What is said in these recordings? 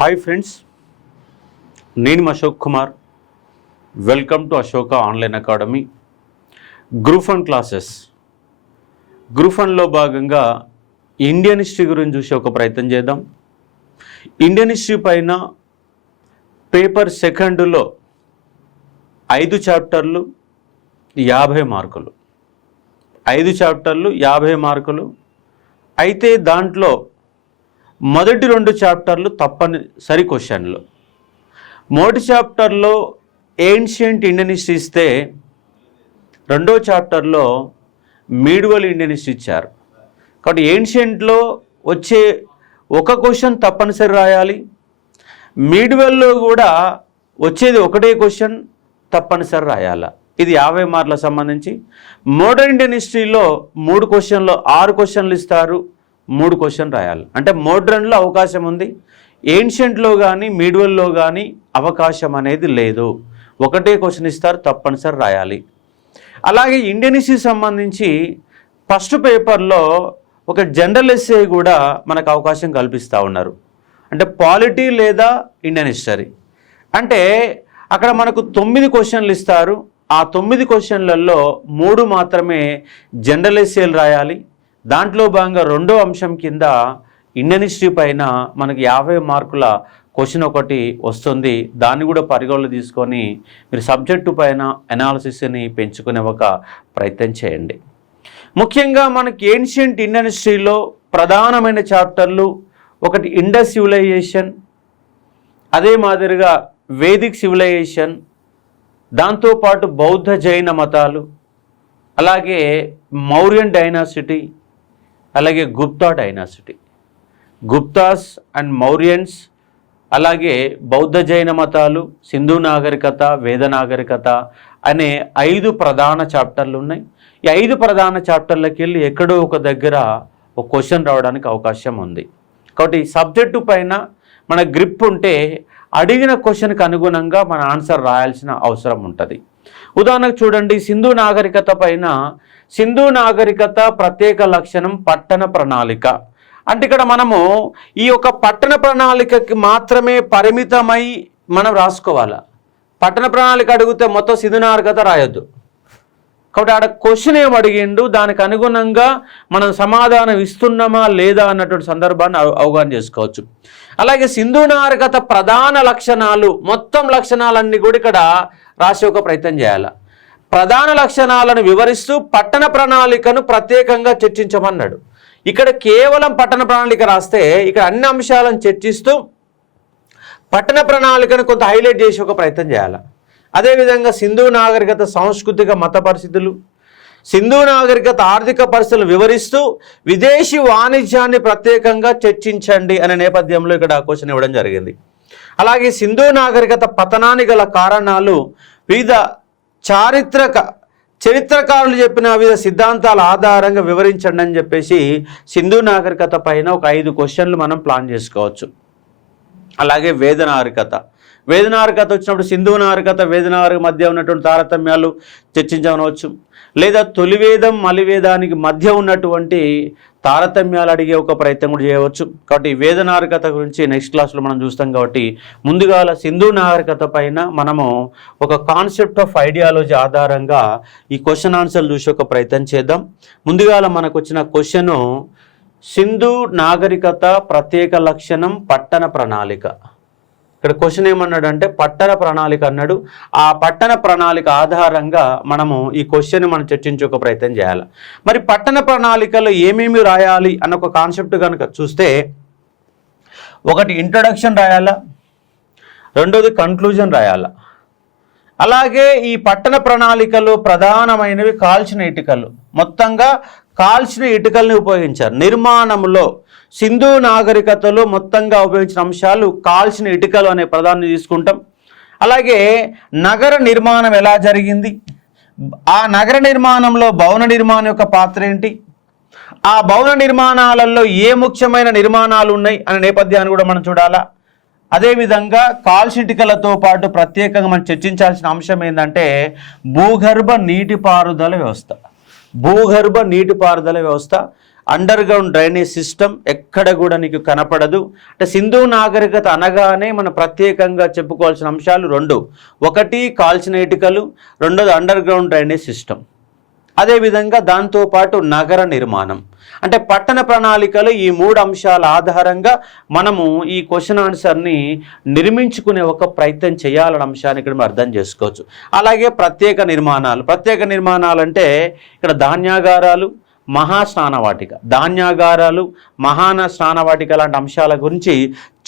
Hi friends నేను Ashok Kumar. Welcome to Ashoka online academy group one classes group వన్లో భాగంగా Indian history గురించి చూసి ఒక ప్రయత్నం చేద్దాం. ఇండియన్ హిస్టరీ పైన పేపర్ సెకండ్లో ఐదు చాప్టర్లు యాభై మార్కులు. ఐదు చాప్టర్లు యాభై మార్కులు. అయితే దాంట్లో మొదటి రెండు చాప్టర్లు తప్పనిసరి క్వశ్చన్లు. మొదటి చాప్టర్లో ఏన్షియంట్ ఇండియన్ హిస్టరీ ఇస్తే రెండో చాప్టర్లో మీడివల్ ఇండియన్ హిస్టరీ ఇచ్చారు. కాబట్టి ఏన్షియంట్లో వచ్చే ఒక క్వశ్చన్ తప్పనిసరి రాయాలి. మీడివల్లో కూడా వచ్చేది ఒకటే క్వశ్చన్ తప్పనిసరి రాయాల. ఇది యాభై మార్కులకు సంబంధించి. మోడర్న్ ఇండియన్ హిస్టరీలో మూడు క్వశ్చన్లు ఆరు క్వశ్చన్లు ఇస్తారు. మూడు క్వశ్చన్ రాయాలి. అంటే మోడ్రన్లో అవకాశం ఉంది. ఏన్షియంట్లో కానీ మీడియల్లో కానీ అవకాశం అనేది లేదు. ఒకటే క్వశ్చన్ ఇస్తారు తప్పనిసరి రాయాలి. అలాగే ఇండియన్ హిస్టరీ సంబంధించి ఫస్ట్ పేపర్లో ఒక జనరల్ ఎస్ఏ కూడా మనకు అవకాశం కల్పిస్తూ ఉన్నారు. అంటే పాలిటీ లేదా ఇండియన్ హిస్టరీ అంటే అక్కడ మనకు తొమ్మిది క్వశ్చన్లు ఇస్తారు. ఆ తొమ్మిది క్వశ్చన్లలో మూడు మాత్రమే జనరల్ ఎస్ఏలు రాయాలి. దాంట్లో భాగంగా రెండో అంశం కింద ఇండియన్ హిస్టరీ పైన మనకి యాభై మార్కుల క్వశ్చన్ ఒకటి వస్తుంది. దాన్ని కూడా పరిగణలో తీసుకొని మీరు సబ్జెక్టు పైన అనాలసిస్ని పెంచుకునే ఒక ప్రయత్నం చేయండి. ముఖ్యంగా మనకి ఏన్షియంట్ ఇండియన్ హిస్టరీలో ప్రధానమైన చాప్టర్లు ఒకటి ఇండస్ సివిలైజేషన్ అదే మాదిరిగా వేదిక్ సివిలైజేషన్ దాంతోపాటు బౌద్ధ జైన మతాలు అలాగే మౌర్యన్ డైనాసిటీ అలాగే గుప్తా డైనాసిటీ. గుప్తాస్ అండ్ మౌర్యన్స్ అలాగే బౌద్ధ జైన మతాలు సింధు నాగరికత వేద నాగరికత అనే ఐదు ప్రధాన చాప్టర్లు ఉన్నాయి. ఈ ఐదు ప్రధాన చాప్టర్లకి వెళ్ళి ఎక్కడో ఒక దగ్గర ఒక క్వశ్చన్ రావడానికి అవకాశం ఉంది. కాబట్టి సబ్జెక్టు పైన మన గ్రిప్ ఉంటే అడిగిన క్వశ్చన్కి అనుగుణంగా మన ఆన్సర్ రాయాల్సిన అవసరం ఉంటుంది. ఉదాహరణకు చూడండి సింధు నాగరికత పైన సింధు నాగరికత ప్రత్యేక లక్షణం పట్టణ ప్రణాళిక. అంటే ఇక్కడ మనము ఈ యొక్క పట్టణ ప్రణాళికకి మాత్రమే పరిమితమై మనం రాసుకోవాలి? పట్టణ ప్రణాళిక అడిగితే మొత్తం సింధు నాగరికత రాయొద్దు. కాబట్టి ఆడ క్వశ్చన్ ఏం అడిగిండు? దానికి అనుగుణంగా మనం సమాధానం ఇస్తున్నామా లేదా అన్నటువంటి సందర్భాన్ని అవ- అవగాహన చేసుకోవచ్చు. అలాగే సింధు నాగరికత ప్రధాన లక్షణాలు మొత్తం లక్షణాలన్నీ కూడా ఇక్కడ రాసే ఒక ప్రయత్నం చేయాలి? ప్రధాన లక్షణాలను వివరిస్తూ పట్టణ ప్రణాళికను ప్రత్యేకంగా చర్చించమన్నాడు. ఇక్కడ కేవలం పట్టణ ప్రణాళిక రాస్తే ఇక్కడ అన్ని అంశాలను చర్చిస్తూ పట్టణ ప్రణాళికను కొంత హైలైట్ చేసి ఒక ప్రయత్నం చేయాలి. అదేవిధంగా సింధు నాగరికత సాంస్కృతిక మత పరిస్థితులు సింధు నాగరికత ఆర్థిక పరిస్థితులు వివరిస్తూ విదేశీ వాణిజ్యాన్ని ప్రత్యేకంగా చర్చించండి అనే నేపథ్యంలో ఇక్కడ క్వశ్చన్ ఇవ్వడం జరిగింది. అలాగే సింధు నాగరికత పతనానికి గల కారణాలు వివిధ చారిత్రక చరిత్రకారులు చెప్పిన వివిధ సిద్ధాంతాల ఆధారంగా వివరించండి అని చెప్పేసి సింధు నాగరికత పైన ఒక ఐదు క్వశ్చన్లు మనం ప్లాన్ చేసుకోవచ్చు. అలాగే వేదనాగరికత వేదనాగరికత వచ్చినప్పుడు సింధు నాగరికత వేదనాగరిక మధ్య ఉన్నటువంటి తారతమ్యాలు చర్చించవచ్చు లేదా తొలివేదం మలివేదానికి మధ్య ఉన్నటువంటి తారతమ్యాలు అడిగే ఒక ప్రయత్నం కూడా చేయవచ్చు. కాబట్టి వేదనాగరికత గురించి నెక్స్ట్ క్లాస్లో మనం చూస్తాం కాబట్టి ముందుగాల సింధు నాగరికత పైన మనము ఒక కాన్సెప్ట్ ఆఫ్ ఐడియాలజీ ఆధారంగా ఈ క్వశ్చన్ ఆన్సర్లు చూసే ఒక ప్రయత్నం చేద్దాం. ముందుగాల మనకు వచ్చిన క్వశ్చను సింధు నాగరికత ప్రత్యేక లక్షణం పట్టణ ప్రణాళిక. ఇక్కడ క్వశ్చన్ ఏమన్నాడు అంటే పట్టణ ప్రణాళిక అన్నాడు. ఆ పట్టణ ప్రణాళిక ఆధారంగా మనము ఈ క్వశ్చన్ మనం చర్చించే ఒక ప్రయత్నం చేయాలి. మరి పట్టణ ప్రణాళికలో ఏమేమి రాయాలి అన్న ఒక కాన్సెప్ట్ కనుక చూస్తే ఒకటి ఇంట్రడక్షన్ రాయాలా? రెండోది కన్క్లూజన్ రాయాలా? అలాగే ఈ పట్టణ ప్రణాళికలు ప్రధానమైనవి కాల్చిన ఇటుకలు. మొత్తంగా కాల్చిన ఇటుకల్ని ఉపయోగించారు. నిర్మాణంలో సింధు నాగరికతలో మొత్తంగా ఉపయోగించిన అంశాలు కాల్చిన ఇటుకలు అనే ప్రధాన్ని తీసుకుంటాం. అలాగే నగర నిర్మాణం ఎలా జరిగింది? ఆ నగర నిర్మాణంలో భవన నిర్మాణం యొక్క పాత్ర ఏంటి? ఆ భవన నిర్మాణాలలో ఏ ముఖ్యమైన నిర్మాణాలు ఉన్నాయి అనే నేపథ్యాన్ని కూడా మనం చూడాలా? అదేవిధంగా కాల్షిటికలతో పాటు ప్రత్యేకంగా మనం చర్చించాల్సిన అంశం ఏంటంటే భూగర్భ నీటిపారుదల వ్యవస్థ. భూగర్భ నీటిపారుదల వ్యవస్థ. అండర్ గ్రౌండ్ డ్రైనేజ్ సిస్టమ్ ఎక్కడ కూడా నీకు కనపడదు. అంటే సింధు నాగరికత అనగానే మనం ప్రత్యేకంగా చెప్పుకోవాల్సిన అంశాలు రెండు. ఒకటి కాల్చిన ఇటుకలు రెండోది అండర్ గ్రౌండ్ డ్రైనేజ్ సిస్టమ్ అదేవిధంగా దాంతోపాటు నగర నిర్మాణం. అంటే పట్టణ ప్రణాళికలు ఈ మూడు అంశాల ఆధారంగా మనము ఈ క్వశ్చన్ ఆన్సర్ని నిర్మించుకునే ఒక ప్రయత్నం చేయాలనే అంశాన్ని ఇక్కడ అర్థం చేసుకోవచ్చు. అలాగే ప్రత్యేక నిర్మాణాలు. ప్రత్యేక నిర్మాణాలు అంటే ఇక్కడ ధాన్యాగారాలు మహా స్నానవాటిక ధాన్యాగారాలు మహాన స్నానవాటిక లాంటి అంశాల గురించి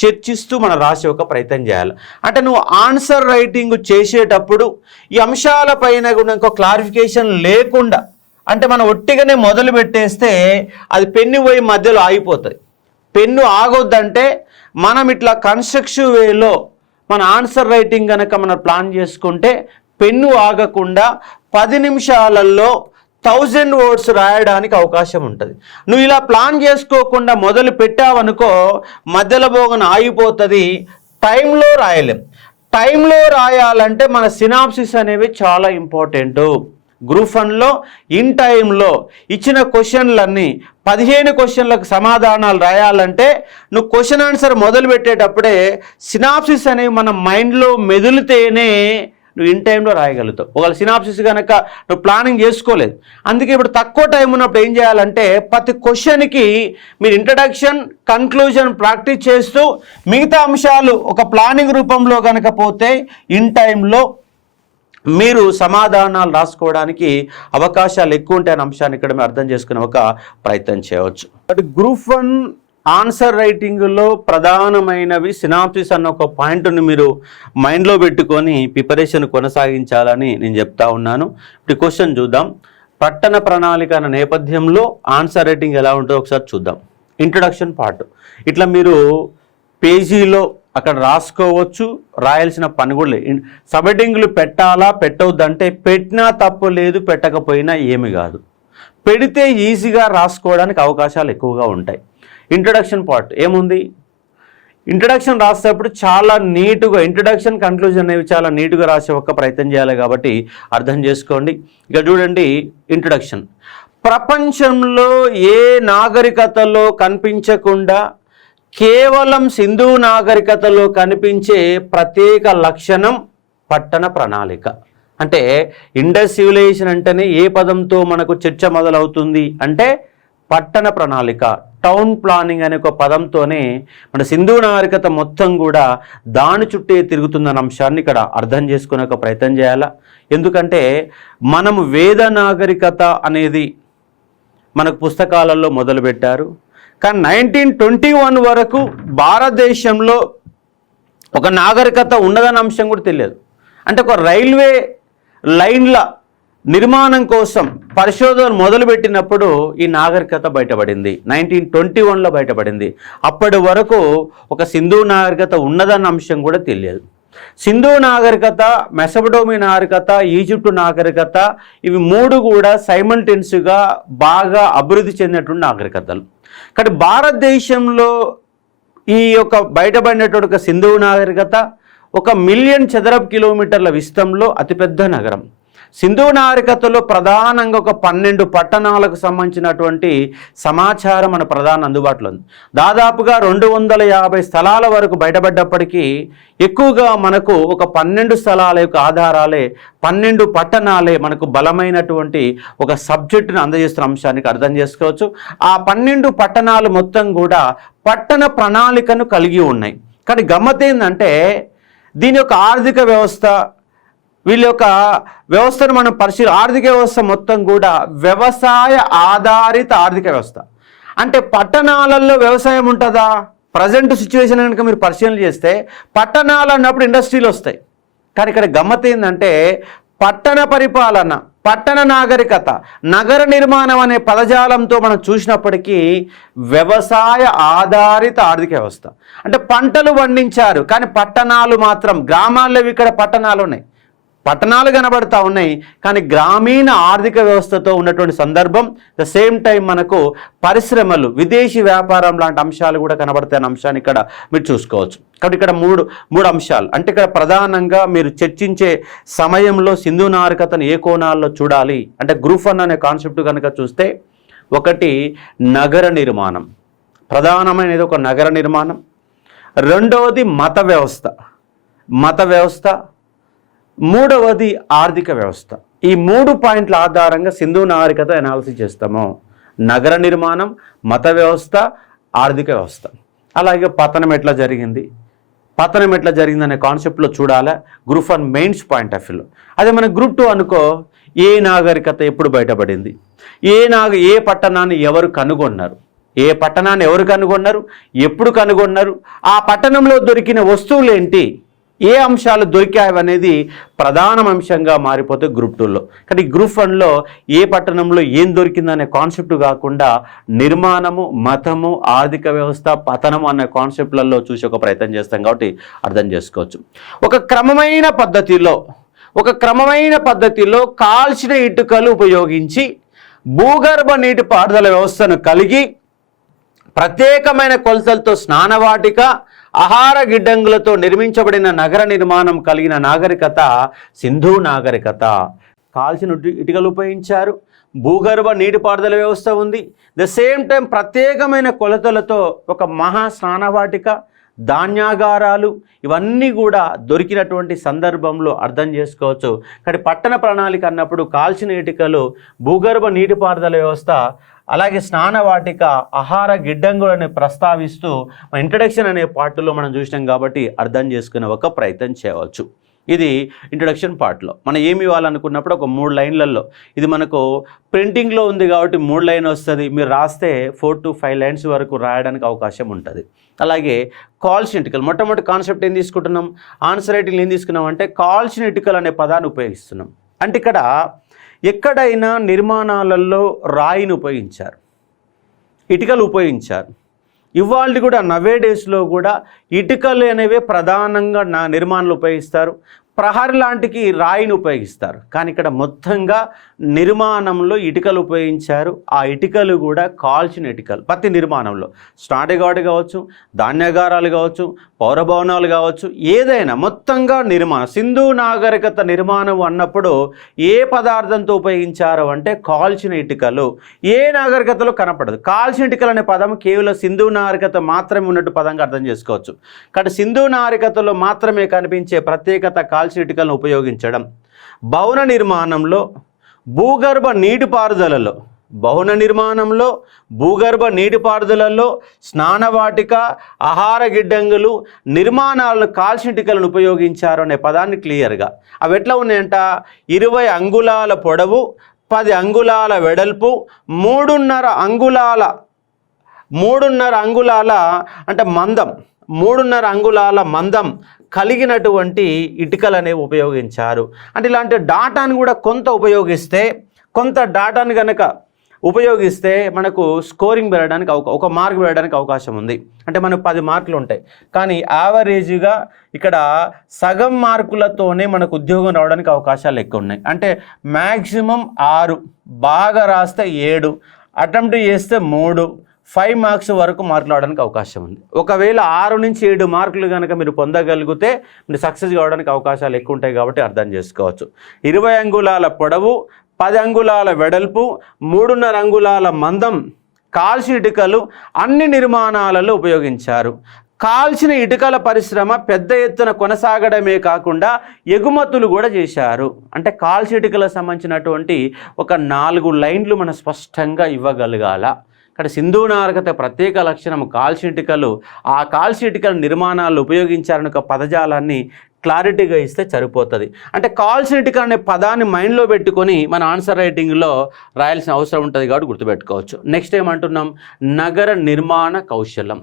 చర్చిస్తూ మనం రాసే ఒక ప్రయత్నం చేయాలి. అంటే నువ్వు ఆన్సర్ రైటింగ్ చేసేటప్పుడు ఈ అంశాలపైన కూడా ఇంకో క్లారిఫికేషన్ లేకుండా అంటే మనం ఒట్టిగానే మొదలు పెట్టేస్తే అది పెన్ను పోయి మధ్యలో ఆగిపోతుంది. పెన్ను ఆగొద్దంటే మనం ఇట్లా కన్స్ట్రక్టివ్ వేలో మన ఆన్సర్ రైటింగ్ కనుక మనం ప్లాన్ చేసుకుంటే పెన్ను ఆగకుండా పది నిమిషాలలో థౌజండ్ వర్డ్స్ రాయడానికి అవకాశం ఉంటుంది. నువ్వు ఇలా ప్లాన్ చేసుకోకుండా మొదలు పెట్టావనుకో మధ్యలో భోగన ఆగిపోతుంది. టైంలో రాయలేం. టైంలో రాయాలంటే మన సినాప్సిస్ అనేవి చాలా ఇంపార్టెంట్. గ్రూప్ వన్లో ఇన్ టైంలో ఇచ్చిన క్వశ్చన్లన్నీ పదిహేను క్వశ్చన్లకు సమాధానాలు రాయాలంటే నువ్వు క్వశ్చన్ ఆన్సర్ మొదలు పెట్టేటప్పుడే సినాప్సిస్ అనేవి మన మైండ్లో మెదిలితేనే నువ్వు ఇన్ టైంలో రాయగలుగుతావు. ఒకవేళ సినాప్సిస్ కనుక నువ్వు ప్లానింగ్ చేసుకోలేదు. అందుకే ఇప్పుడు తక్కువ టైం ఉన్నప్పుడు ఏం చేయాలంటే ప్రతి క్వశ్చన్కి మీరు ఇంట్రడక్షన్ కన్క్లూజన్ ప్రాక్టీస్ చేస్తూ మిగతా అంశాలు ఒక ప్లానింగ్ రూపంలో కనుక పోతే ఇన్ టైంలో మీరు సమాధానాలు రాసుకోవడానికి అవకాశాలు ఎక్కువ ఉంటాయనే అంశాన్ని ఇక్కడ అర్థం చేసుకునే ఒక ప్రయత్నం చేయవచ్చు. బట్ గ్రూప్ వన్ ఆన్సర్ రైటింగ్లో ప్రధానమైనవి సినాప్సిస్ అన్న ఒక పాయింట్ని మీరు మైండ్లో పెట్టుకొని ప్రిపరేషన్ కొనసాగించాలని నేను చెప్తా ఉన్నాను. ఇప్పుడు క్వశ్చన్ చూద్దాం. పట్టణ ప్రణాళిక అన్న నేపథ్యంలో ఆన్సర్ రైటింగ్ ఎలా ఉంటుందో ఒకసారి చూద్దాం. Introduction part. ఇట్లా మీరు పేజీలో అక్కడ రాసుకోవచ్చు. రాయాల్సిన పని కూడా లేదు. సబెటింగ్లు పెట్టాలా పెట్టవద్దంటే పెట్టినా తప్పు లేదు పెట్టకపోయినా ఏమి కాదు. పెడితే ఈజీగా రాసుకోవడానికి అవకాశాలు ఎక్కువగా ఉంటాయి. ఇంట్రడక్షన్ పార్ట్ ఏముంది? ఇంట్రడక్షన్ రాసేటప్పుడు చాలా నీటుగా ఇంట్రడక్షన్ కన్క్లూజన్ అనేవి చాలా నీటుగా రాసే ఒక్క ప్రయత్నం చేయాలి కాబట్టి అర్థం చేసుకోండి. ఇక చూడండి ఇంట్రడక్షన్ ప్రపంచంలో ఏ నాగరికతలో కనిపించకుండా కేవలం సింధు నాగరికతలో కనిపించే ప్రత్యేక లక్షణం పట్టణ ప్రణాళిక. అంటే ఇండస్ సివిలైజేషన్ అంటేనే ఏ పదంతో మనకు చర్చ మొదలవుతుంది? అంటే పట్టణ ప్రణాళిక టౌన్ ప్లానింగ్ అనే ఒక పదంతోనే మన సింధు నాగరికత మొత్తం కూడా దాని చుట్టే తిరుగుతుందన్న అంశాన్ని ఇక్కడ అర్థం చేసుకునే ఒక ప్రయత్నం చేయాలా? ఎందుకంటే మనం వేద నాగరికత అనేది మనకు పుస్తకాలలో మొదలుపెట్టారు. కానీ నైన్టీన్ ట్వంటీ వన్ వరకు భారతదేశంలో ఒక నాగరికత ఉన్నదన్న అంశం కూడా తెలియదు. అంటే ఒక రైల్వే లైన్ల నిర్మాణం కోసం పరిశోధనలు మొదలుపెట్టినప్పుడు ఈ నాగరికత బయటపడింది. నైన్టీన్ ట్వంటీ వన్లో బయటపడింది. అప్పటి వరకు ఒక సింధు నాగరికత ఉన్నదన్న అంశం కూడా తెలియదు. సింధు నాగరికత మెసబడోమి నాగరికత ఈజిప్టు నాగరికత ఇవి మూడు కూడా సైమల్టెన్స్గా బాగా అభివృద్ధి చెందినటువంటి నాగరికతలు. కానీ భారతదేశంలో ఈ యొక్క బయటపడినటువంటి ఒక సింధు నాగరికత ఒక మిలియన్ చదరపు కిలోమీటర్ల విస్తంలో అతిపెద్ద నగరం. సింధు నాగరికతలో ప్రధానంగా ఒక పన్నెండు పట్టణాలకు సంబంధించినటువంటి సమాచారం మన ప్రధాన అందుబాటులో ఉంది. దాదాపుగా రెండు వందల యాభై స్థలాల వరకు బయటపడ్డప్పటికీ ఎక్కువగా మనకు ఒక పన్నెండు స్థలాల యొక్క ఆధారాలే పన్నెండు పట్టణాలే మనకు బలమైనటువంటి ఒక సబ్జెక్టును అందజేస్తున్న అంశానికి అర్థం చేసుకోవచ్చు. ఆ పన్నెండు పట్టణాలు మొత్తం కూడా పట్టణ ప్రణాళికను కలిగి ఉన్నాయి. కానీ గమ్మత్ ఏంటంటే దీని యొక్క ఆర్థిక వ్యవస్థ వీళ్ళ యొక్క వ్యవస్థను మనం పరిశీలి ఆర్థిక వ్యవస్థ మొత్తం కూడా వ్యవసాయ ఆధారిత ఆర్థిక వ్యవస్థ. అంటే పట్టణాలలో వ్యవసాయం ఉంటుందా? ప్రజెంట్ సిచ్యువేషన్ కనుక మీరు పరిశీలన చేస్తే పట్టణాలు అన్నప్పుడు ఇండస్ట్రీలు వస్తాయి. కానీ ఇక్కడ గమ్మత్ ఏంటంటే పట్టణ పరిపాలన పట్టణ నాగరికత నగర నిర్మాణం అనే పదజాలంతో మనం చూసినప్పటికీ వ్యవసాయ ఆధారిత ఆర్థిక వ్యవస్థ. అంటే పంటలు పండించారు కానీ పట్టణాలు మాత్రం గ్రామాల్లో ఇక్కడ పట్టణాలు ఉన్నాయి. పట్టణాలు కనబడతా ఉన్నాయి కానీ గ్రామీణ ఆర్థిక వ్యవస్థతో ఉన్నటువంటి సందర్భం ద సేమ్ టైం మనకు పరిశ్రమలు విదేశీ వ్యాపారం లాంటి అంశాలు కూడా కనబడతాయన్న అంశాన్ని ఇక్కడ మీరు చూసుకోవచ్చు. కాబట్టి ఇక్కడ మూడు మూడు అంశాలు. అంటే ఇక్కడ ప్రధానంగా మీరు చర్చించే సమయంలో సింధు నారకతను ఏ కోణాల్లో చూడాలి? అంటే గ్రూప్ వన్ అనే కాన్సెప్ట్ కనుక చూస్తే ఒకటి నగర నిర్మాణం. ప్రధానమైనది ఒక నగర నిర్మాణం. రెండవది మత వ్యవస్థ. మత వ్యవస్థ మూడవది ఆర్థిక వ్యవస్థ. ఈ మూడు పాయింట్ల ఆధారంగా సింధు నాగరికత ఎనాలిసిస్ చేస్తాము. నగర నిర్మాణం మత వ్యవస్థ ఆర్థిక వ్యవస్థ. అలాగే పతనం ఎట్లా జరిగింది? పతనం ఎట్లా జరిగిందనే కాన్సెప్ట్లో చూడాలా? Group one mains point of వ్యూలో అదే మన గ్రూప్ టూ అనుకో ఏ నాగరికత ఎప్పుడు బయటపడింది? ఏ నాగ ఏ పట్టణాన్ని ఎవరు కనుగొన్నారు? ఏ పట్టణాన్ని ఎవరు కనుగొన్నారు? ఎప్పుడు కనుగొన్నారు? ఆ పట్టణంలో దొరికిన వస్తువులు ఏంటి? ఏ అంశాలు దొరికాయి అనేది ప్రధాన అంశంగా మారిపోతే గ్రూప్ టూలో. కానీ గ్రూప్ వన్లో ఏ పట్టణంలో ఏం దొరికిందనే కాన్సెప్ట్ కాకుండా నిర్మాణము మతము ఆర్థిక వ్యవస్థ పతనము అనే కాన్సెప్ట్లలో చూసి ఒక ప్రయత్నం చేస్తాం కాబట్టి అర్థం చేసుకోవచ్చు. ఒక క్రమమైన పద్ధతిలో ఒక క్రమమైన పద్ధతిలో కాల్చిన ఇటుకలు ఉపయోగించి భూగర్భ నీటి పారుదల వ్యవస్థను కలిగి ప్రత్యేకమైన కొలతలతో స్నానవాటిక ఆహార గిడ్డంగులతో నిర్మించబడిన నగర నిర్మాణం కలిగిన నాగరికత సింధు నాగరికత. కాల్చిన ఇటుకలు ఉపయోగించారు. భూగర్భ నీటిపారుదల వ్యవస్థ ఉంది. ద సేమ్ టైం ప్రత్యేకమైన కొలతలతో ఒక మహా స్నానవాటిక ధాన్యాగారాలు ఇవన్నీ కూడా దొరికినటువంటి సందర్భంలో అర్థం చేసుకోవచ్చు. కానీ పట్టణ ప్రణాళిక అన్నప్పుడు కాల్చిన ఇటుకలు భూగర్భ నీటిపారుదల వ్యవస్థ అలాగే స్నానవాటిక ఆహార గిడ్డంగులని ప్రస్తావిస్తూ ఇంట్రడక్షన్ అనే పార్ట్లో మనం చూసినాం కాబట్టి అర్థం చేసుకునే ఒక ప్రయత్నం చేయవచ్చు. ఇది ఇంట్రడక్షన్ పార్ట్లో మనం ఏమి ఇవ్వాలనుకున్నప్పుడు ఒక మూడు లైన్లలో ఇది మనకు ప్రింటింగ్లో ఉంది కాబట్టి మూడు లైన్ వస్తుంది. మీరు రాస్తే ఫోర్ టు ఫైవ్ లైన్స్ వరకు రాయడానికి అవకాశం ఉంటుంది. అలాగే కాల్చిన ఇటుకలు మొట్టమొదటి కాన్సెప్ట్ ఏం తీసుకుంటున్నాం? ఆన్సర్ రైటింగ్ ఏం తీసుకున్నాం అంటే కాల్చిన ఇటుకలు అనే పదాన్ని ఉపయోగిస్తున్నాం. అంటే ఇక్కడ ఎక్కడైనా నిర్మాణాలలో రాయిని ఉపయోగించారు. ఇటుకలు ఉపయోగించారు. ఇవాళ కూడా నవే డేస్లో కూడా ఇటుకలు అనేవి ప్రధానంగా నా నిర్మాణాలు ఉపయోగిస్తారు. ప్రహరీ లాంటికి రాయిని ఉపయోగిస్తారు. కానీ ఇక్కడ మొత్తంగా నిర్మాణంలో ఇటుకలు ఉపయోగించారు. ఆ ఇటుకలు కూడా కాల్చిన ఇటుకలు ప్రతి నిర్మాణంలో. స్టాటిగాడు కావచ్చు ధాన్యాగారాలు కావచ్చు పౌర భవనాలు కావచ్చు ఏదైనా మొత్తంగా నిర్మాణం సింధు నాగరికత నిర్మాణం అన్నప్పుడు ఏ పదార్థంతో ఉపయోగించారు అంటే కాల్చిన ఇటుకలు. ఏ నాగరికతలో కనపడదు. కాల్చిన ఇటుకలు అనే పదం కేవలం సింధు నాగరికత మాత్రమే ఉన్నట్టు పదంగా అర్థం చేసుకోవచ్చు. కాబట్టి సింధు నాగరికతలో మాత్రమే కనిపించే ప్రత్యేకత కాల్చిన ఇటుకలను ఉపయోగించడం. భవన నిర్మాణంలో భూగర్భ నీటిపారుదలలో భవన నిర్మాణంలో భూగర్భ నీటిపారుదలలో స్నానవాటిక ఆహార గిడ్డంగులు నిర్మాణాలను కాల్చిటికలను ఉపయోగించారు అనే పదాన్ని క్లియర్గా. అవి ఎట్లా ఉన్నాయంట? ఇరవై అంగుళాల పొడవు పది అంగుళాల వెడల్పు మూడున్నర అంగుళాల మూడున్నర అంగుళాల అంటే మందం మూడున్నర అంగుళాల మందం కలిగినటువంటి ఇటుకలు అనేవి ఉపయోగించారు. అంటే ఇలాంటి డాటాను కూడా కొంత ఉపయోగిస్తే కొంత డాటాను కనుక ఉపయోగిస్తే మనకు స్కోరింగ్ పెరగడానికి అవకా ఒక మార్క్ పెరగడానికి అవకాశం ఉంది. అంటే మనకు పది మార్కులు ఉంటాయి. కానీ యావరేజ్గా ఇక్కడ సగం మార్కులతోనే మనకు ఉద్యోగం రావడానికి అవకాశాలు ఎక్కువ ఉన్నాయి. అంటే మ్యాక్సిమం ఆరు బాగా రాస్తే ఏడు అటెంప్ట్ చేస్తే మూడు ఫైవ్ మార్క్స్ వరకు మార్కులు అవడానికి అవకాశం ఉంది. ఒకవేళ ఆరు నుంచి ఏడు మార్కులు కనుక మీరు పొందగలిగితే మీరు సక్సెస్ కావడానికి అవకాశాలు ఎక్కువ ఉంటాయి కాబట్టి అర్థం చేసుకోవచ్చు. ఇరవై అంగుళాల పొడవు పది అంగుళాల వెడల్పు మూడున్నర అంగుళాల మందం కాల్చిన ఇటుకలు అన్ని నిర్మాణాలలో ఉపయోగించారు. కాల్చిన ఇటుకల పరిశ్రమ పెద్ద ఎత్తున కొనసాగడమే కాకుండా ఎగుమతులు కూడా చేశారు. అంటే కాల్చిన ఇటుకలకు సంబంధించినటువంటి ఒక నాలుగు లైన్లు మనం స్పష్టంగా ఇవ్వగలగాల. ఇక్కడ సింధు నాగరికత ప్రత్యేక లక్షణం కాల్చిటికలు ఆ కాల్చిటికల నిర్మాణాలు ఉపయోగించారని ఒక పదజాలాన్ని క్లారిటీగా ఇస్తే సరిపోతుంది. అంటే కాల్చిటిక అనే పదాన్ని మైండ్లో పెట్టుకొని మన ఆన్సర్ రైటింగ్లో రాయాల్సిన అవసరం ఉంటుంది కాబట్టి గుర్తుపెట్టుకోవచ్చు. నెక్స్ట్ ఏమంటున్నాం? నగర నిర్మాణ కౌశలం.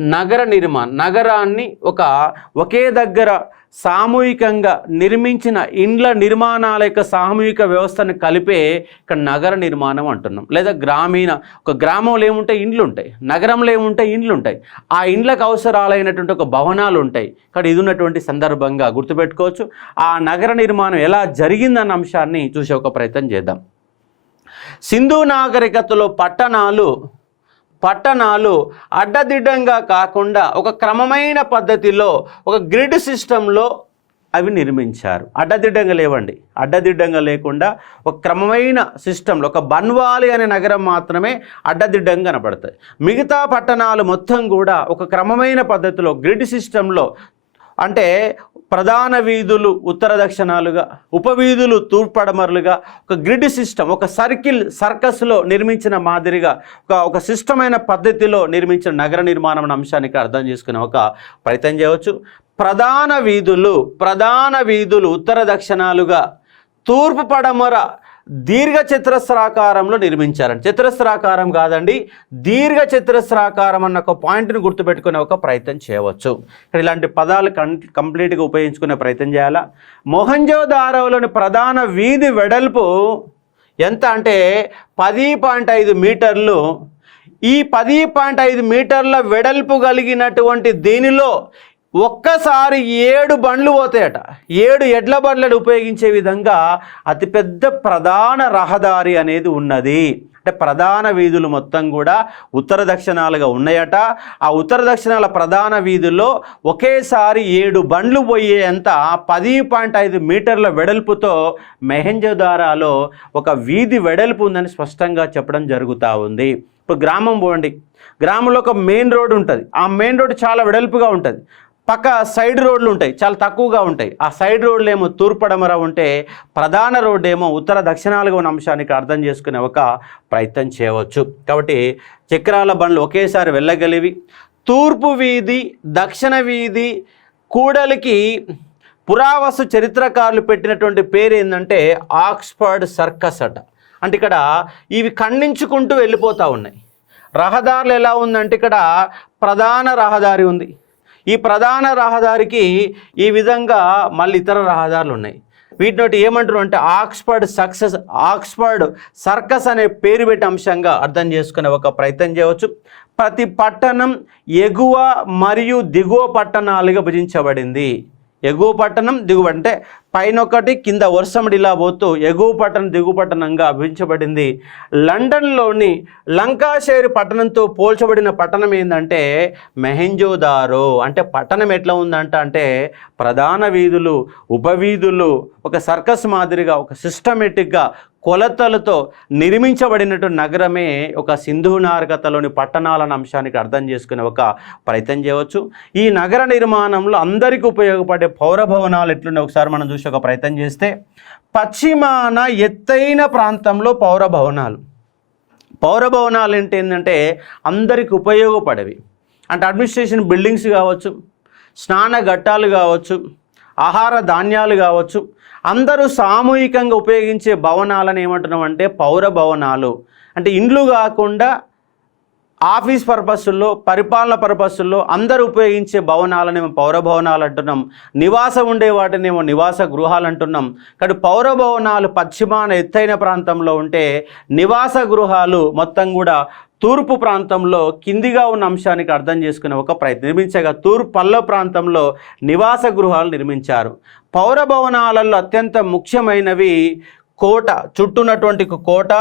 నగర నిర్మాణం నగరాన్ని ఒక ఒకే దగ్గర సామూహికంగా నిర్మించిన ఇండ్ల నిర్మాణాల యొక్క సామూహిక వ్యవస్థను కలిపే ఇక్కడ నగర నిర్మాణం అంటున్నాం. లేదా గ్రామీణ ఒక గ్రామంలో ఏముంటాయి? ఇండ్లు ఉంటాయి. నగరంలో ఏముంటాయి? ఇండ్లు ఉంటాయి. ఆ ఇండ్లకు అవసరాలైనటువంటి ఒక భవనాలు ఉంటాయి. ఇక్కడ ఇది ఉన్నటువంటి సందర్భంగా గుర్తుపెట్టుకోవచ్చు. ఆ నగర నిర్మాణం ఎలా జరిగిందన్న అంశాన్ని చూసే ఒక ప్రయత్నం చేద్దాం. సింధు నాగరికతలో పట్టణాలు పట్టణాలు అడ్డదిడ్డంగా కాకుండా ఒక క్రమమైన పద్ధతిలో ఒక గ్రిడ్ సిస్టంలో అవి నిర్మించారు. అడ్డదిడ్డంగా లేవండి. అడ్డదిడ్డంగా లేకుండా ఒక క్రమమైన సిస్టంలో ఒక బన్వాలి అనే నగరం మాత్రమే అడ్డదిడ్డంగా కనబడతాయి మిగతా పట్టణాలు మొత్తం కూడా ఒక క్రమమైన పద్ధతిలో గ్రిడ్ సిస్టంలో అంటే ప్రధాన వీధులు ఉత్తర దక్షిణాలుగా ఉపవీధులు తూర్పడమరులుగా ఒక గ్రిడ్ సిస్టమ్ ఒక సర్కిల్ సర్కస్లో నిర్మించిన మాదిరిగా ఒక ఒక సిస్టమైన పద్ధతిలో నిర్మించిన నగర నిర్మాణం అనే అంశానికి అర్థం చేసుకునే ఒక ప్రయత్నం చేయవచ్చు. ప్రధాన వీధులు ప్రధాన వీధులు ఉత్తర దక్షిణాలుగా తూర్పు పడమర దీర్ఘ చతురస్రాకారంలో నిర్మించారండి. చతురస్రాకారం కాదండి దీర్ఘ చతురస్రాకారం అన్న ఒక పాయింట్ని గుర్తుపెట్టుకునే ఒక ప్రయత్నం చేయవచ్చు. ఇక్కడ ఇలాంటి పదాలు కం కంప్లీట్గా ఉపయోగించుకునే ప్రయత్నం చేయాలా? మొహంజోదారోలోని ప్రధాన వీధి వెడల్పు ఎంత అంటే పది పాయింట్ ఐదు మీటర్లు. ఈ పది పాయింట్ ఐదు మీటర్ల వెడల్పు కలిగినటువంటి దీనిలో ఒక్కసారి ఏడు బండ్లు పోతాయట. ఏడు ఎడ్ల బండ్లను ఉపయోగించే విధంగా అతిపెద్ద ప్రధాన రహదారి అనేది ఉన్నది. అంటే ప్రధాన వీధులు మొత్తం కూడా ఉత్తర దక్షిణాలుగా ఉన్నాయట. ఆ ఉత్తర దక్షిణాల ప్రధాన వీధుల్లో ఒకేసారి ఏడు బండ్లు పోయేంత పది పాయింట్ ఐదు మీటర్ల వెడల్పుతో మెహెంజోదారాలో ఒక వీధి వెడల్పు ఉందని స్పష్టంగా చెప్పడం జరుగుతూ ఉంది. ఇప్పుడు గ్రామం పోండి. గ్రామంలో ఒక మెయిన్ రోడ్ ఉంటుంది. ఆ మెయిన్ రోడ్ చాలా వెడల్పుగా ఉంటుంది. పక్క సైడ్ రోడ్లు ఉంటాయి చాలా తక్కువగా ఉంటాయి. ఆ సైడ్ రోడ్లు ఏమో తూర్పడమర ఉంటే ప్రధాన రోడ్డు ఏమో ఉత్తర దక్షిణాలుగా ఉన్న అంశానికి అర్థం చేసుకునే ఒక ప్రయత్నం చేయవచ్చు. కాబట్టి చక్రాల బండ్లు ఒకేసారి వెళ్ళగలివి. తూర్పు వీధి దక్షిణ వీధి కూడలికి పురావస్తు చరిత్రకారులు పెట్టినటువంటి పేరు ఏంటంటే ఆక్స్ఫర్డ్ సర్కస్ అట. అంటే ఇక్కడ ఇవి ఖండించుకుంటూ వెళ్ళిపోతూ ఉన్నాయి. రహదారులు ఎలా ఉందంటే ఇక్కడ ప్రధాన రహదారి ఉంది. ఈ ప్రధాన రహదారికి ఈ విధంగా మళ్ళీ ఇతర రహదారులు ఉన్నాయి. వీటినోటి ఏమంటారు అంటే ఆక్స్ఫర్డ్ సక్సెస్ ఆక్స్ఫర్డ్ సర్కస్ అనే పేరు పెట్టి అంశంగా అర్థం చేసుకునే ఒక ప్రయత్నం చేయవచ్చు. ప్రతి పట్టణం ఎగువ మరియు దిగువ పట్టణాలుగా భుజించబడింది ఎగువ పట్టణం దిగువ అంటే పైన ఒకటి కింద వర్షముడి పోతూ ఎగువ పట్టణం దిగువ పట్టణంగా అభించబడింది లండన్లోని లంకాషేర్ పట్టణంతో పోల్చబడిన పట్టణం ఏంటంటే మెహెంజోదారో. అంటే పట్టణం ఎట్లా ఉందంట అంటే ప్రధాన వీధులు ఉపవీధులు ఒక సర్కస్ మాదిరిగా ఒక సిస్టమేటిక్గా కొలతలతో నిర్మించబడినట్టు నగరమే ఒక సింధు నాగరికతలోని పట్టణాలన్న అంశానికి అర్థం చేసుకునే ఒక ప్రయత్నం చేయవచ్చు. ఈ నగర నిర్మాణంలో అందరికీ ఉపయోగపడే పౌర భవనాలు ఎట్లుండే ఒకసారి మనం చూసే ఒక ప్రయత్నం చేస్తే పశ్చిమాన ఎత్తైన ప్రాంతంలో పౌర భవనాలు. పౌర భవనాలు అంటే ఏంటంటే అందరికి ఉపయోగపడేవి. అంటే అడ్మినిస్ట్రేషన్ బిల్డింగ్స్ కావచ్చు స్నాన ఘట్టాలు కావచ్చు ఆహార ధాన్యాలు కావచ్చు అందరూ సామూహికంగా ఉపయోగించే భవనాలను ఏమంటున్నాం అంటే పౌర భవనాలు. అంటే ఇండ్లు కాకుండా ఆఫీస్ పర్పస్సుల్లో పరిపాలన పర్పస్సుల్లో అందరూ ఉపయోగించే భవనాలనేమో పౌర భవనాలు అంటున్నాం. నివాసం ఉండే వాటినేమో నివాస గృహాలు అంటున్నాం. కానీ పౌర భవనాలు పశ్చిమాన ఎత్తైన ప్రాంతంలో ఉంటే నివాస గృహాలు మొత్తం కూడా తూర్పు ప్రాంతంలో కిందిగా ఉన్న అంశానికి అర్థం చేసుకునే ఒక ప్రయత్నం నిర్మించగా తూర్పు పల్ల ప్రాంతంలో నివాస గృహాలు నిర్మించారు. పౌర భవనాలలో అత్యంత ముఖ్యమైనవి కోట చుట్టూనటువంటి కోట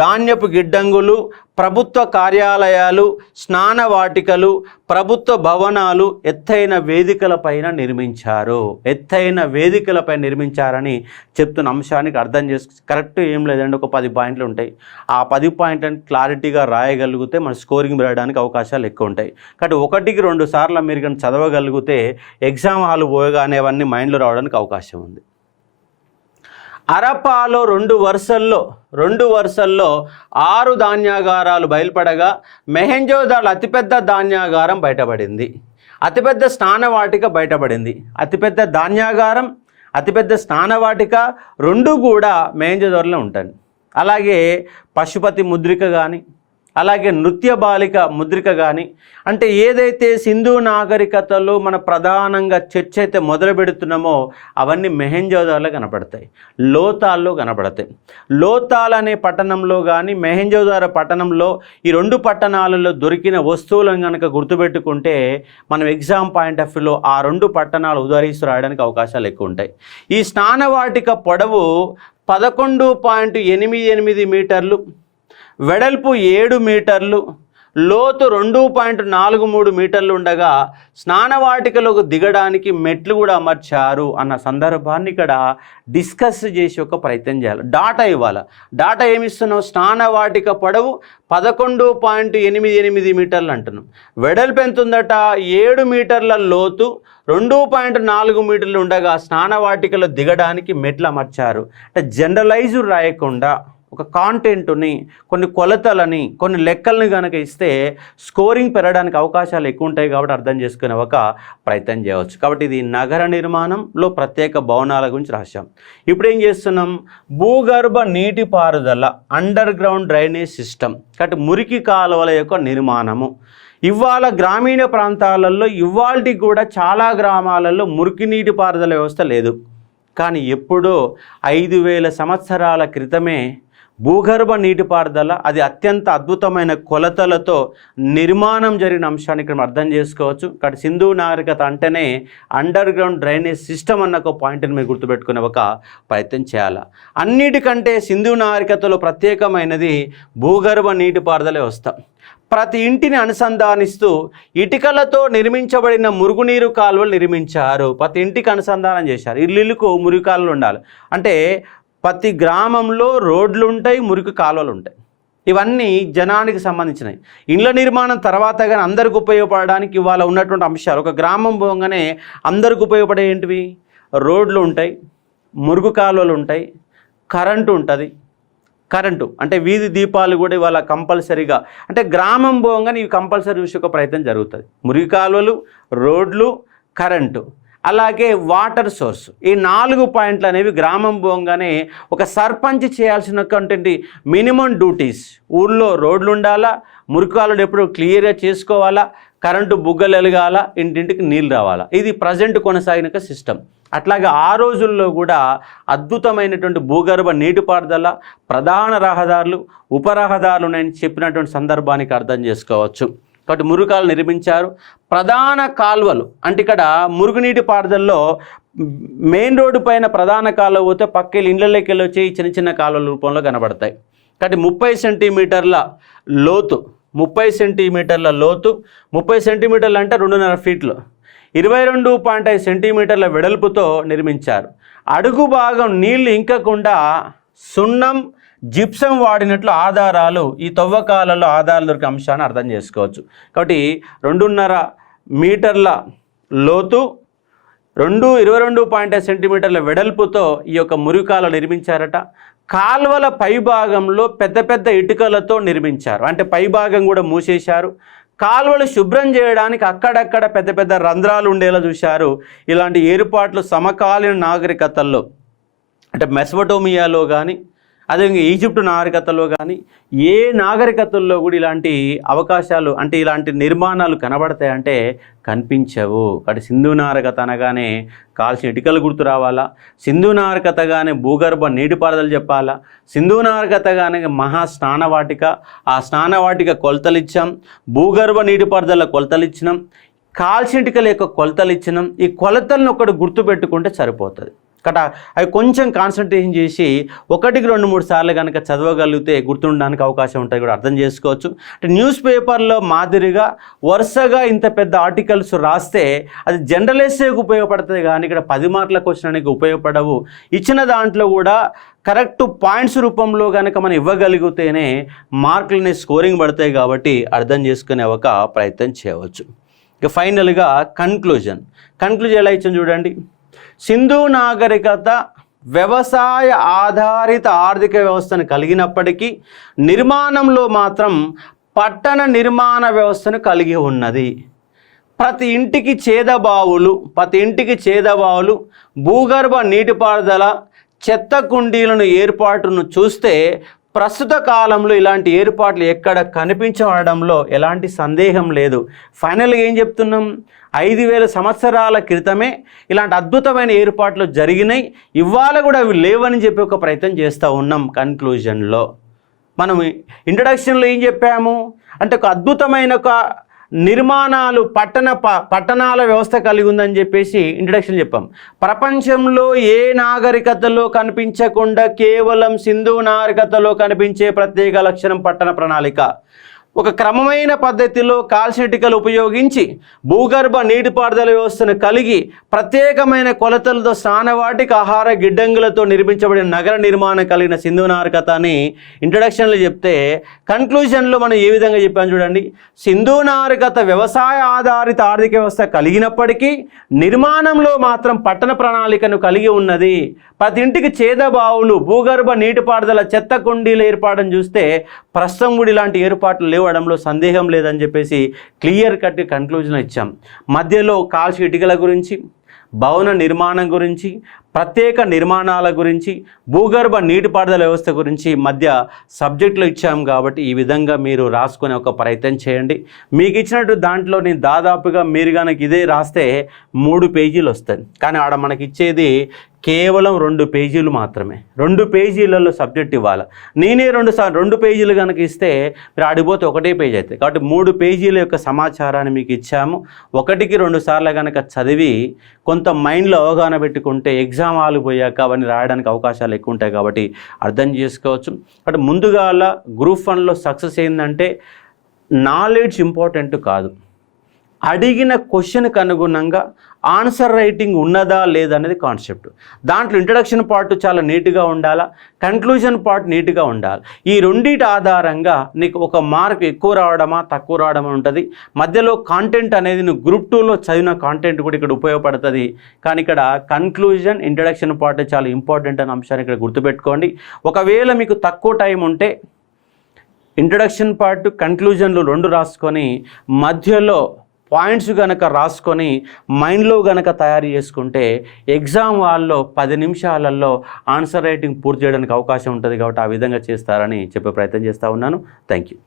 ధాన్యపు గిడ్డంగులు ప్రభుత్వ కార్యాలయాలు స్నాన వాటికలు ప్రభుత్వ భవనాలు ఎత్తైన వేదికలపైన నిర్మించారు. ఎత్తైన వేదికలపై నిర్మించారని చెప్తున్న అంశానికి అర్థం చేసు కరెక్ట్ ఏం లేదండి ఒక పది పాయింట్లు ఉంటాయి. ఆ పది పాయింట్లను క్లారిటీగా రాయగలిగితే మన స్కోరింగ్ పెరగడానికి అవకాశాలు ఎక్కువ ఉంటాయి. కాబట్టి ఒకటికి రెండు సార్లు మీరు కానీ చదవగలిగితే ఎగ్జామ్ హాల్ పోయగానేవన్నీ మైండ్లో రావడానికి అవకాశం ఉంది. అరపాలో రెండు వరుసల్లో రెండు వరుసల్లో ఆరు ధాన్యాగారాలు బయలుపడగా మెహెంజోదాల్ అతిపెద్ద ధాన్యాగారం బయటపడింది. అతిపెద్ద స్నానవాటిక బయటపడింది. అతిపెద్ద ధాన్యాగారం అతిపెద్ద స్నానవాటిక రెండు కూడా మెహెంజోదార్లో ఉంటాయి. అలాగే పశుపతి ముద్రిక కానీ అలాగే నృత్య బాలిక ముద్రిక కానీ అంటే ఏదైతే సింధు నాగరికతలో మన ప్రధానంగా చర్చ అయితే మొదలు పెడుతున్నామో అవన్నీ మెహెంజోదార్లో కనపడతాయి లోతాల్లో కనపడతాయి. లోతాల్ అనే పట్టణంలో కానీ మెహెంజోదార పట్టణంలో ఈ రెండు పట్టణాలలో దొరికిన వస్తువులను కనుక గుర్తుపెట్టుకుంటే మనం ఎగ్జామ్ పాయింట్ ఆఫ్ వ్యూలో ఆ రెండు పట్టణాలు ఉదహరిస్తూ రాయడానికి అవకాశాలు ఎక్కువ ఉంటాయి. ఈ స్నానవాటిక పొడవు పదకొండు పాయింట్ ఎనిమిది ఎనిమిది మీటర్లు వెడల్పు ఏడు మీటర్లు లోతు రెండు పాయింట్ నాలుగు మూడు మీటర్లు ఉండగా స్నానవాటికలోకి దిగడానికి మెట్లు కూడా అమర్చారు అన్న సందర్భాన్ని ఇక్కడ డిస్కస్ చేసి ఒక ప్రయత్నం చేయాలి. డాటా ఇవ్వాలి. డాటా ఏమిస్తున్నావు? స్నానవాటిక పొడవు పదకొండు పాయింట్ ఎనిమిది ఎనిమిది మీటర్లు అంటున్నాం. వెడల్పు ఎంత ఉందట ఏడు మీటర్ల లోతు రెండు పాయింట్ నాలుగు మీటర్లు ఉండగా స్నానవాటికలో దిగడానికి మెట్లు అమర్చారు. అంటే జనరలైజ్ రాయకుండా ఒక కాంటెంట్ని కొన్ని కొలతలని కొన్ని లెక్కల్ని కనుక ఇస్తే స్కోరింగ్ పెరగడానికి అవకాశాలు ఎక్కువ ఉంటాయి కాబట్టి అర్థం చేసుకునే ఒక ప్రయత్నం చేయవచ్చు. కాబట్టి ఇది నగర నిర్మాణంలో ప్రత్యేక భవనాల గురించి రాశాం ఇప్పుడు ఏం చేస్తున్నాం? భూగర్భ నీటిపారుదల అండర్ గ్రౌండ్ డ్రైనేజ్ సిస్టమ్ కాబట్టి మురికి కాలువల యొక్క నిర్మాణము. ఇవాళ గ్రామీణ ప్రాంతాలలో ఇవాళకి కూడా చాలా గ్రామాలలో మురికి నీటిపారుదల వ్యవస్థ లేదు. కానీ ఎప్పుడో ఐదు వేల సంవత్సరాల క్రితమే భూగర్భ నీటిపారుదల అది అత్యంత అద్భుతమైన కొలతలతో నిర్మాణం జరిగిన అంశాన్ని ఇక్కడ అర్థం చేసుకోవచ్చు. ఇక్కడ సింధు నాగరికత అంటేనే అండర్ గ్రౌండ్ డ్రైనేజ్ సిస్టమ్ అన్న ఒక పాయింట్ని మీరు గుర్తుపెట్టుకునే ఒక ప్రయత్నం చేయాలి. అన్నిటికంటే సింధు నాగరికతలో ప్రత్యేకమైనది భూగర్భ నీటిపారుదల వ్యవస్థ. ప్రతి ఇంటిని అనుసంధానిస్తూ ఇటుకలతో నిర్మించబడిన మురుగునీరు కాలువలు నిర్మించారు. ప్రతి ఇంటికి అనుసంధానం చేశారు. ఇల్లుకు మురికి కాలువలు ఉండాలి. అంటే ప్రతి గ్రామంలో రోడ్లు ఉంటాయి మురికి కాలువలు ఉంటాయి ఇవన్నీ జనానికి సంబంధించినవి. ఇండ్ల నిర్మాణం తర్వాత కానీ అందరికి ఉపయోగపడడానికి ఇవాళ ఉన్నటువంటి అంశాలు. ఒక గ్రామం పోగానే అందరికి ఉపయోగపడే ఏంటివి? రోడ్లు ఉంటాయి మురుగు కాలువలు ఉంటాయి కరెంటు ఉంటుంది కరెంటు అంటే వీధి దీపాలు కూడా ఇవాళ కంపల్సరీగా. అంటే గ్రామం పోగానే ఇవి కంపల్సరీ చూసే ఒక ప్రయత్నం జరుగుతుంది. మురికి కాలువలు రోడ్లు కరెంటు. అలాగే వాటర్ సోర్స్. ఈ నాలుగు పాయింట్లు అనేవి గ్రామం పోగానే ఒక సర్పంచ్ చేయాల్సినటువంటి మినిమం డ్యూటీస్. ఊళ్ళో రోడ్లు ఉండాలా? మురికాలు ఎప్పుడు క్లియర్గా చేసుకోవాలా? కరెంటు బుగ్గలు ఎలగాల ఇంటింటికి నీళ్ళు రావాలా? ఇది ప్రజెంట్ కొనసాగిన సిస్టమ్. అట్లాగే ఆ రోజుల్లో కూడా అద్భుతమైనటువంటి భూగర్భ నీటిపారుదల ప్రధాన రహదారులు ఉపరహదారులు నేను చెప్పినటువంటి సందర్భానికి అర్థం చేసుకోవచ్చు. కాబట్టి మురుగుకాలు నిర్మించారు. ప్రధాన కాలువలు అంటే ఇక్కడ మురుగునీటి పారుదలలో మెయిన్ రోడ్డు పైన ప్రధాన కాలువ పోతే పక్కలు ఇళ్ళలోకి వెళ్ళి వచ్చి చిన్న చిన్న కాలువల రూపంలో కనబడతాయి. కాబట్టి ముప్పై సెంటీమీటర్ల లోతు ముప్పై సెంటీమీటర్ల లోతు ముప్పై సెంటీమీటర్లు అంటే రెండున్నర ఫీట్లు. ఇరవై రెండు పాయింట్ ఐదు సెంటీమీటర్ల వెడల్పుతో నిర్మించారు. అడుగు భాగం నీళ్ళు ఇంకకుండా సున్నం జిప్సం వాడినట్లు ఆధారాలు ఈ తవ్వకాలలో ఆధారాలు దొరికే అంశాన్ని అర్థం చేసుకోవచ్చు. కాబట్టి రెండున్నర మీటర్ల లోతు రెండు ఇరవై రెండు పాయింట్ ఐదు సెంటీమీటర్ల వెడల్పుతో ఈ యొక్క మురికాలు నిర్మించారట. కాల్వల పైభాగంలో పెద్ద పెద్ద ఇటుకలతో నిర్మించారు. అంటే పైభాగం కూడా మూసేశారు. కాలువలు శుభ్రం చేయడానికి అక్కడక్కడ పెద్ద పెద్ద రంధ్రాలు ఉండేలా చూశారు. ఇలాంటి ఏర్పాట్లు సమకాలీన నాగరికతల్లో అంటే మెస్వటోమియాలో కానీ అదేవిధంగా ఈజిప్టు నాగరికతలో కానీ ఏ నాగరికతల్లో కూడా ఇలాంటి అవకాశాలు అంటే ఇలాంటి నిర్మాణాలు కనబడతాయంటే కనిపించవు. అటు సింధు నాగరికత అనగానే కాల్సిన ఇటుకలు గుర్తు రావాలా? సింధు నాగరికతగానే భూగర్భ నీటిపారుదల చెప్పాలా? సింధు నాగరికతగానే మహా స్నానవాటిక. ఆ స్నానవాటిక కొలతలు ఇచ్చాం భూగర్భ నీటిపారుదల కొలతలు ఇచ్చినాం. కాల్చిన ఇటుకల యొక్క కొలతలు ఇచ్చినాం. ఈ కొలతలను ఒకటి గుర్తుపెట్టుకుంటే సరిపోతుంది. కట అవి కొంచెం కాన్సన్ట్రేషన్ చేసి ఒకటికి రెండు మూడు సార్లు కనుక చదవగలిగితే గుర్తుండడానికి అవకాశం ఉంటుంది కూడా అర్థం చేసుకోవచ్చు. అంటే న్యూస్ పేపర్లో మాదిరిగా వరుసగా ఇంత పెద్ద ఆర్టికల్స్ రాస్తే అది జనరలైజ్కి ఉపయోగపడుతుంది కానీ ఇక్కడ పది మార్కుల క్వశ్చన్ అనేది ఉపయోగపడవు. ఇచ్చిన దాంట్లో కూడా కరెక్ట్ పాయింట్స్ రూపంలో కనుక మనం ఇవ్వగలిగితేనే మార్కులని స్కోరింగ్ పడతాయి కాబట్టి అర్థం చేసుకునే ఒక ప్రయత్నం చేయవచ్చు. ఇక ఫైనల్గా కన్క్లూజన్ కన్క్లూజన్ ఎలా ఇచ్చాను చూడండి. సింధు నాగరికత వ్యవసాయ ఆధారిత ఆర్థిక వ్యవస్థను కలిగినప్పటికీ నిర్మాణంలో మాత్రం పట్టణ నిర్మాణ వ్యవస్థను కలిగి ఉన్నది. ప్రతి ఇంటికి చేదబావులు ప్రతి ఇంటికి చేదబావులు భూగర్భ నీటిపారుదల చెత్త కుండీలను ఏర్పాటును చూస్తే ప్రస్తుత కాలంలో ఇలాంటి ఏర్పాట్లు ఎక్కడ కనిపించడంలో ఎలాంటి సందేహం లేదు. ఫైనల్గా ఏం చెప్తున్నాం? ఐదు వేల సంవత్సరాల క్రితమే ఇలాంటి అద్భుతమైన ఏర్పాట్లు జరిగినాయి. ఇవాళ కూడా అవి లేవని చెప్పి ఒక ప్రయత్నం చేస్తూ ఉన్నాం కన్క్లూజన్లో మనం ఇంట్రడక్షన్లో ఏం చెప్పాము? అంటే ఒక అద్భుతమైన ఒక నిర్మాణాలు పట్టణ ప పట్టణాల వ్యవస్థ కలిగి ఉందని చెప్పేసి ఇంట్రడక్షన్ చెప్పాం. ప్రపంచంలో ఏ నాగరికతలో కనిపించకుండా కేవలం సింధు నాగరికతలో కనిపించే ప్రత్యేక లక్షణం పట్టణ ప్రణాళిక. ఒక క్రమమైన పద్ధతిలో కాల్షిటికలు ఉపయోగించి భూగర్భ నీటిపారుదల వ్యవస్థను కలిగి ప్రత్యేకమైన కొలతలతో స్నానవాటికి ఆహార గిడ్డంగులతో నిర్మించబడిన నగర నిర్మాణం కలిగిన సింధు నాగరికత అని ఇంట్రడక్షన్లో చెప్తే కన్క్లూజన్లో మనం ఏ విధంగా చెప్పాం చూడండి. సింధు నాగరికత వ్యవసాయ ఆధారిత ఆర్థిక వ్యవస్థ కలిగినప్పటికీ నిర్మాణంలో మాత్రం పట్టణ ప్రణాళికను కలిగి ఉన్నది. ప్రతి ఇంటికి చేదబావులు భూగర్భ నీటిపారుదల చెత్త కుండీలు ఏర్పాటును చూస్తే ప్రస్తుతం కూడా ఇలాంటి ఏర్పాట్లు లేవు. లేవడంలో సందేహం లేదని చెప్పేసి క్లియర్ కట్ కన్క్లూజన్ ఇచ్చాం. మధ్యలో కాల్చి ఇటుకల గురించి భవన నిర్మాణం గురించి ప్రత్యేక నిర్మాణాల గురించి భూగర్భ నీటిపారుదల వ్యవస్థ గురించి మధ్య సబ్జెక్టులు ఇచ్చాము కాబట్టి ఈ విధంగా మీరు రాసుకునే ఒక ప్రయత్నం చేయండి. మీకు ఇచ్చినట్టు దాంట్లో నేను దాదాపుగా మీరు కనుక ఇదే రాస్తే మూడు పేజీలు వస్తాయి. కానీ ఆడ మనకి ఇచ్చేది కేవలం రెండు పేజీలు మాత్రమే. రెండు పేజీలలో సబ్జెక్ట్ ఇవ్వాలి? నేనే రెండు రెండు పేజీలు కనుక ఇస్తే మీరు ఆడిపోతే ఒకటే పేజీ అవుతుంది కాబట్టి మూడు పేజీల యొక్క సమాచారాన్ని మీకు ఇచ్చాము. ఒకటికి రెండు సార్లు కనుక చదివి కొంత మైండ్లో అవగాహన పెట్టుకుంటే ఎగ్జామ్ హాల్ పోయాక అవన్నీ రాయడానికి అవకాశాలు ఎక్కువ ఉంటాయి కాబట్టి అర్థం చేసుకోవచ్చు. కాబట్టి ముందుగా గ్రూప్ వన్లో సక్సెస్ ఏంటంటే నాలెడ్జ్ ఇంపార్టెంట్ కాదు. అడిగిన క్వశ్చన్కి అనుగుణంగా ఆన్సర్ రైటింగ్ ఉన్నదా లేదా అనేది కాన్సెప్ట్. దాంట్లో ఇంట్రడక్షన్ పార్ట్ చాలా నీట్గా ఉండాలా? కంక్లూజన్ పార్ట్ నీట్గా ఉండాలి? ఈ రెండింటి ఆధారంగా నీకు ఒక మార్క్ ఎక్కువ రావడమా తక్కువ రావడమా ఉంటుంది. మధ్యలో కాంటెంట్ అనేది నువ్వు గ్రూప్ టూలో చదివిన కాంటెంట్ కూడా ఇక్కడ ఉపయోగపడుతుంది. కానీ ఇక్కడ కన్క్లూజన్ ఇంట్రడక్షన్ పార్ట్ చాలా ఇంపార్టెంట్ అనే అంశాన్ని ఇక్కడ గుర్తుపెట్టుకోండి. ఒకవేళ మీకు తక్కువ టైం ఉంటే ఇంట్రడక్షన్ పార్ట్ కన్క్లూజన్లు రెండు రాసుకొని మధ్యలో పాయింట్స్ కనుక రాసుకొని మైండ్లో కనుక తయారు చేసుకుంటే ఎగ్జామ్ హాల్లో పది నిమిషాలలో ఆన్సర్ రైటింగ్ పూర్తి చేయడానికి అవకాశం ఉంటుంది కాబట్టి ఆ విధంగా చేస్తారని చెప్పే ప్రయత్నం చేస్తూ ఉన్నాను. Thank you